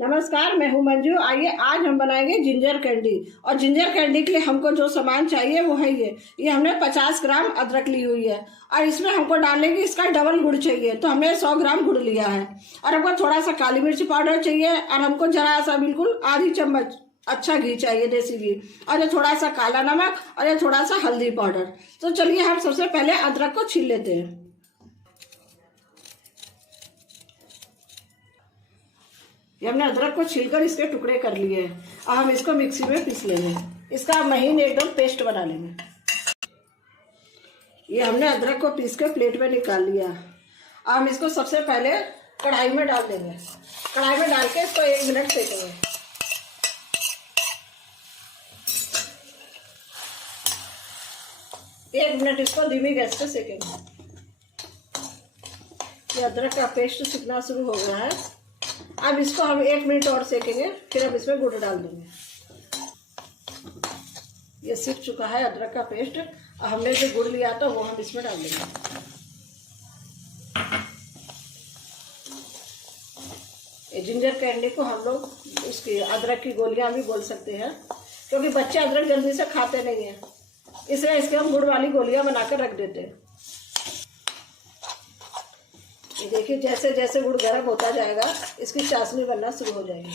नमस्कार, मैं हूं मंजू। आइए आज हम बनाएंगे जिंजर कैंडी। और जिंजर कैंडी के लिए हमको जो सामान चाहिए वो है ये हमने 50 ग्राम अदरक ली हुई है और इसमें हमको डालने की इसका डबल गुड़ चाहिए, तो हमने 100 ग्राम गुड़ लिया है। और हमको थोड़ा सा काली मिर्च पाउडर चाहिए और हमको जरा सा बिल्कुल आधी चम्मच अच्छा घी चाहिए, देसी घी, और ये थोड़ा सा काला नमक और ये थोड़ा सा हल्दी पाउडर। तो चलिए हम सबसे पहले अदरक को छील लेते हैं। ये हमने अदरक को छीलकर इसके टुकड़े कर लिए हैं और हम इसको मिक्सी में पीस लेंगे। इसका महीन एकदम पेस्ट बना लेंगे। ये हमने अदरक को पीस के प्लेट में निकाल लिया। अब हम इसको सबसे पहले कढ़ाई में डाल देंगे। कढ़ाई में डाल के इसको 1 मिनट सेकेंगे। एक मिनट इसको धीमी गैस पे सेकेंगे। ये अदरक का पेस्ट सूखना शुरू हो गया है। अब इसको हम 1 मिनट और सेकेंगे, फिर हम इसमें गुड़ डाल देंगे। ये सीख चुका है अदरक का पेस्ट। हमने जो गुड़ लिया था वो हम इसमें डाल देंगे। ये जिंजर कैंडी को हम लोग उसकी अदरक की गोलियां भी बोल सकते हैं, क्योंकि बच्चे अदरक जल्दी से खाते नहीं हैं, इसलिए इसके हम गुड़ वाली गोलियां बनाकर रख देते हैं। ये देखिए, जैसे जैसे गुड़ गर्म होता जाएगा इसकी चाशनी बनना शुरू हो जाएगी।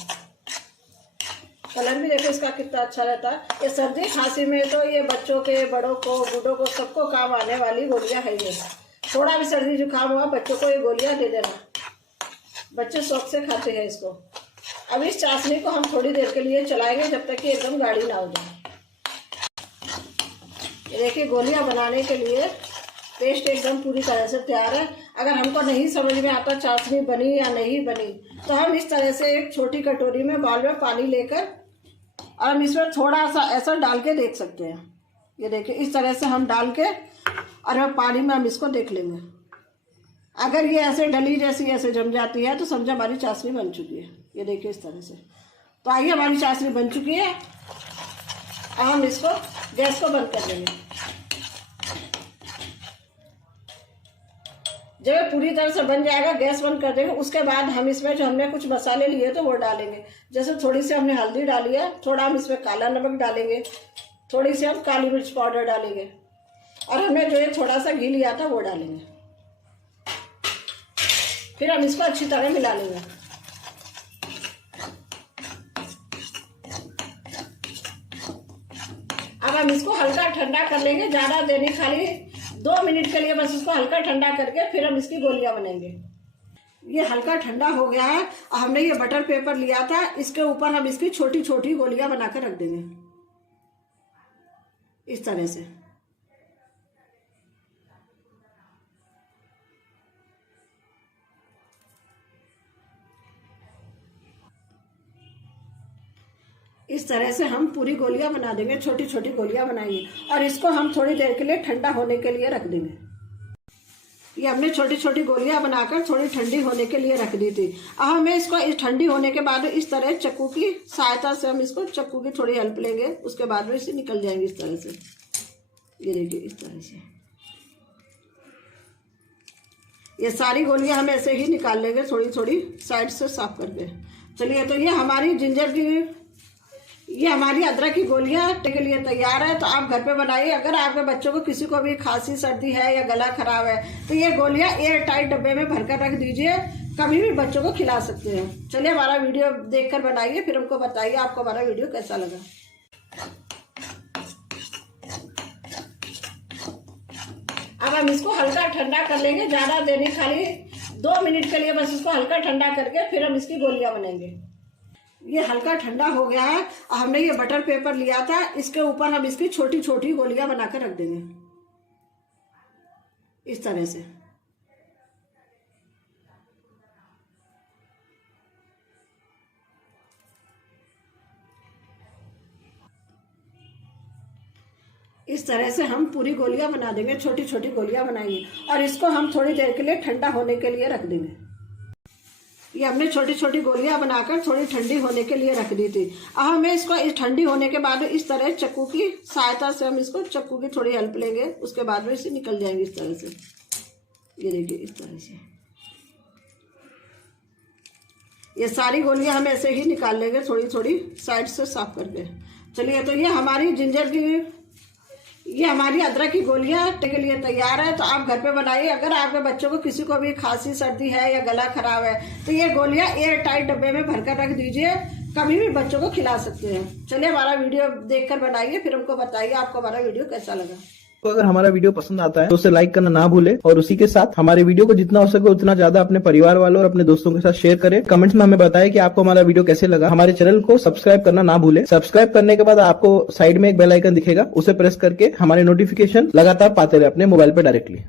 कलर भी देखो इसका कितना अच्छा रहता है। ये सर्दी खांसी में तो ये बच्चों के, बड़ों को, बूढ़ों को सबको काम आने वाली गोलियां है ये। थोड़ा भी सर्दी जुकाम हुआ बच्चों को ये गोलियां दे देना, बच्चे शौक से खाते हैं इसको। अब इस चाशनी को हम थोड़ी देर के लिए चलाएंगे जब तक कि एकदम गाढ़ी ना हो जाए। ये देखिए, गोलियां बनाने के लिए पेस्ट एकदम पूरी तरह से तैयार है। अगर हमको नहीं समझ में आता चाशनी बनी या नहीं बनी, तो हम इस तरह से एक छोटी कटोरी में बाउल में पानी लेकर और हम इसमें थोड़ा सा ऐसा डाल के देख सकते हैं। ये देखिए, इस तरह से हम डाल के और पानी में हम इसको देख लेंगे। अगर ये ऐसे डली जैसी ऐसे जम जाती है तो समझो हमारी चाशनी बन चुकी है। ये देखिए इस तरह से। तो आइए, हमारी चाशनी बन चुकी है। अब हम इसको गैस को बंद कर देंगे। जब ये पूरी तरह से बन जाएगा गैस बंद कर देंगे। उसके बाद हम इसमें जो हमने कुछ मसाले लिए तो वो डालेंगे। जैसे थोड़ी सी हमने हल्दी डाली है, थोड़ा हम इसमें काला नमक डालेंगे, थोड़ी सी हम काली मिर्च पाउडर डालेंगे और हमने जो ये थोड़ा सा घी लिया था वो डालेंगे। फिर हम इसको अच्छी तरह मिला लेंगे। अब हम इसको हल्का ठंडा कर लेंगे, ज्यादा देर नहीं, खाली 2 मिनट के लिए बस इसको हल्का ठंडा करके फिर हम इसकी गोलियां बनाएंगे। ये हल्का ठंडा हो गया है और हमने ये बटर पेपर लिया था, इसके ऊपर हम इसकी छोटी छोटी गोलियां बनाकर रख देंगे इस तरह से। इस तरह से हम पूरी गोलियां बना देंगे, छोटी छोटी गोलियां बनाएंगे और इसको हम थोड़ी देर के लिए ठंडा होने के लिए रख देंगे। ये हमने छोटी छोटी गोलियां बनाकर थोड़ी ठंडी होने के लिए रख दी थी। अब हमें इसको इस ठंडी होने के बाद इस तरह चक्कू की सहायता से हम इसको चक्कू की थोड़ी हेल्प लेंगे, उसके बाद में इसे निकल जाएंगे इस तरह से। ये देखिए इस तरह से ये सारी गोलियां हम ऐसे ही निकाल लेंगे, थोड़ी थोड़ी साइड से साफ करके। चलिए, तो ये हमारी अदरक की गोलियां के लिए तैयार है। तो आप घर पे बनाइए। अगर आपके बच्चों को किसी को भी खांसी सर्दी है या गला खराब है तो ये गोलियां एयर टाइट डब्बे में भरकर रख दीजिए, कभी भी बच्चों को खिला सकते हैं। चलिए, हमारा वीडियो देखकर बनाइए, फिर हमको बताइए आपको हमारा वीडियो कैसा लगा। अब हम इसको हल्का ठंडा कर लेंगे, ज्यादा देर नहीं, खाली 2 मिनट के लिए बस इसको हल्का ठंडा करके फिर हम इसकी गोलियां बनाएंगे। ये हल्का ठंडा हो गया है और हमने ये बटर पेपर लिया था, इसके ऊपर हम इसकी छोटी छोटी गोलियां बनाकर रख देंगे इस तरह से। इस तरह से हम पूरी गोलियां बना देंगे, छोटी छोटी गोलियां बनाएंगे और इसको हम थोड़ी देर के लिए ठंडा होने के लिए रख देंगे। ये हमने छोटी छोटी गोलियां बनाकर थोड़ी ठंडी होने के लिए रख दी थी। अब हमें इसको इस ठंडी होने के बाद इस तरह चक्कू की सहायता से हम इसको चक्कू की थोड़ी हेल्प लेंगे, उसके बाद में इसे निकल जाएंगे इस तरह से। ये देखिए इस तरह से। ये सारी गोलियां हम ऐसे ही निकाल लेंगे थोड़ी थोड़ी साइड से साफ करके। चलिए, तो ये हमारी जिंजर की, ये हमारी अदरक की गोलियां के लिए तैयार है। तो आप घर पे बनाइए। अगर आपके बच्चों को किसी को भी खांसी सर्दी है या गला खराब है तो ये गोलियां एयर टाइट डब्बे में भरकर रख दीजिए, कभी भी बच्चों को खिला सकते हैं। चलिए, हमारा वीडियो देखकर बनाइए, फिर हमको बताइए आपको हमारा वीडियो कैसा लगा। तो अगर हमारा वीडियो पसंद आता है तो उसे लाइक करना ना भूले, और उसी के साथ हमारे वीडियो को जितना हो सके उतना ज्यादा अपने परिवार वालों और अपने दोस्तों के साथ शेयर करें। कमेंट्स में हमें बताएं कि आपको हमारा वीडियो कैसे लगा। हमारे चैनल को सब्सक्राइब करना ना भूले। सब्सक्राइब करने के बाद आपको साइड में एक बेल आइकन दिखेगा, उसे प्रेस करके हमारे नोटिफिकेशन लगातार पाते रहे अपने मोबाइल पर डायरेक्टली।